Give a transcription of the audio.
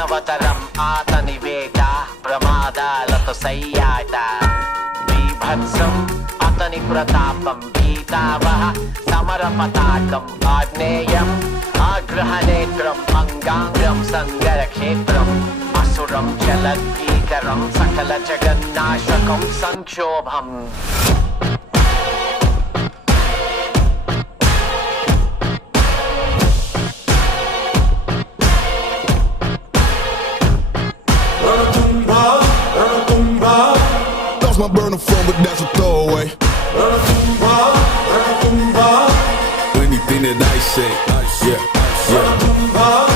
మానవతరం ఆతని వేట ప్రమాదాలతో సయ్యాట బీభత్సం అతని ప్రతాపం గీతావహ సమర పతాకం ఆగ్నేయం ఆగ్రహనేత్రం అంగాంగం సంగర క్షేత్రం అసురం చలద్భీకరం సకల జగన్నాశకం సంక్షోభం My burner phone, but that's a throwaway. Anything that I say, yeah, yeah.